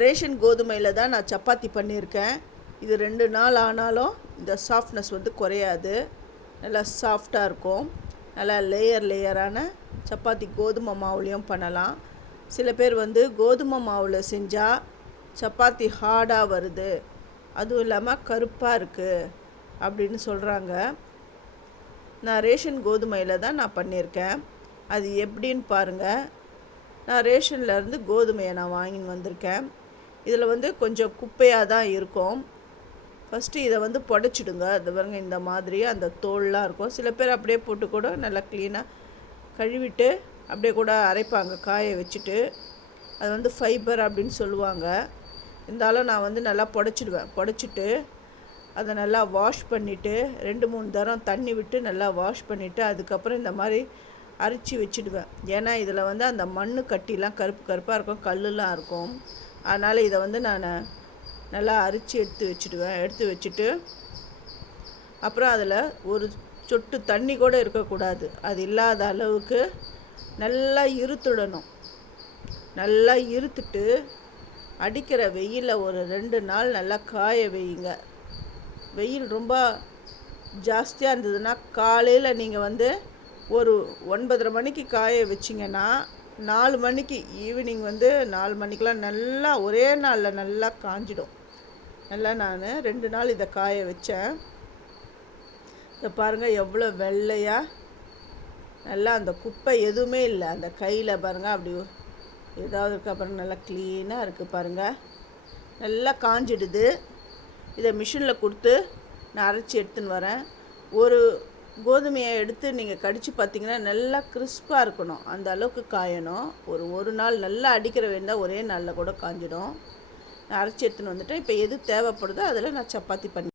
Ration கோதுமையில் தான் நான் சப்பாத்தி பண்ணியிருக்கேன். இது 2 நாள் ஆனாலும் இந்த சாஃப்ட்னஸ் வந்து குறையாது. நல்லா சாஃப்டாக இருக்கும். நல்லா லேயரான சப்பாத்தி கோதுமை மாவுலேயும் பண்ணலாம். சில பேர் வந்து கோதுமை மாவில் செஞ்சால் சப்பாத்தி ஹார்டாக வருது, அதுவும் இல்லாமல் கருப்பாக இருக்குது அப்படின்னு சொல்கிறாங்க. நான் ரேஷன் கோதுமையில் தான் நான் பண்ணியிருக்கேன். அது எப்படின்னு பாருங்கள். நான் ரேஷன்லேருந்து கோதுமையை நான் வாங்கின்னு வந்திருக்கேன். இதில் வந்து கொஞ்சம் குப்பையாக தான் இருக்கும். ஃபஸ்ட்டு இதை வந்து புடச்சிடுங்க. அது பாருங்க, இந்த மாதிரி அந்த தோல்லாம் இருக்கும். சில பேர் அப்படியே போட்டு கூட நல்லா க்ளீனாக கழுவிட்டு அப்படியே கூட அரைப்பாங்க காய வச்சுட்டு. அது வந்து ஃபைபர் அப்படின்னு சொல்லுவாங்க. இருந்தாலும் நான் வந்து நல்லா புடச்சிட்டு அதை நல்லா வாஷ் பண்ணிவிட்டு 2-3 தரம் தண்ணி விட்டு நல்லா வாஷ் பண்ணிவிட்டு அதுக்கப்புறம் இந்த மாதிரி அரைச்சி வச்சுடுவேன். ஏன்னா இதில் வந்து அந்த மண் கட்டிலாம் கருப்பாக இருக்கும், கல்லுலாம் இருக்கும். அதனால் இதை வந்து நான் நல்லா அரைச்சி எடுத்து வச்சுட்டு அப்புறம் அதில் ஒரு சொட்டு தண்ணி கூட இருக்கக்கூடாது. அது இல்லாத அளவுக்கு நல்லா இருத்துடணும். நல்லா இருத்துட்டு அடிக்கிற வெயிலில் ஒரு 2 நாள் நல்லா காய வையுங்க. வெயில் ரொம்ப ஜாஸ்தியாக இருந்ததுன்னா காலையில் நீங்கள் வந்து ஒரு 9:30 மணிக்கு காய வச்சிங்கன்னா 4 மணிக்கு ஈவினிங் வந்து 4 மணிக்கெலாம் நல்லா ஒரே நாளில் நல்லா காஞ்சிடும். நல்லா நான் 2 நாள் இதை காய வச்சேன். இதை பாருங்கள் எவ்வளோ வெள்ளையாக நல்லா அந்த குப்பை எதுவுமே இல்லை. அந்த கையில் பாருங்கள் அப்படி ஏதாவது இருக்கா பாருங்கள், நல்லா க்ளீனாக இருக்குது பாருங்கள். நல்லா காஞ்சிடுது. இதை மிஷினில் கொடுத்து நான் அரைச்சி எடுத்துன்னு வரேன். ஒரு கோதுமையை எடுத்து நீங்கள் கடித்து பார்த்தீங்கன்னா நல்லா கிறிஸ்பாக இருக்கணும், அந்த அளவுக்கு காயணும். ஒரு நாள் நல்லா அடிக்கிற வேண்டாம், ஒரே நாளில் கூட காஞ்சிடும். நான் அரைச்சி எடுத்துன்னு வந்துட்டேன். இப்போ எது தேவைப்படுதோ அதில் நான் சப்பாத்தி பண்ணி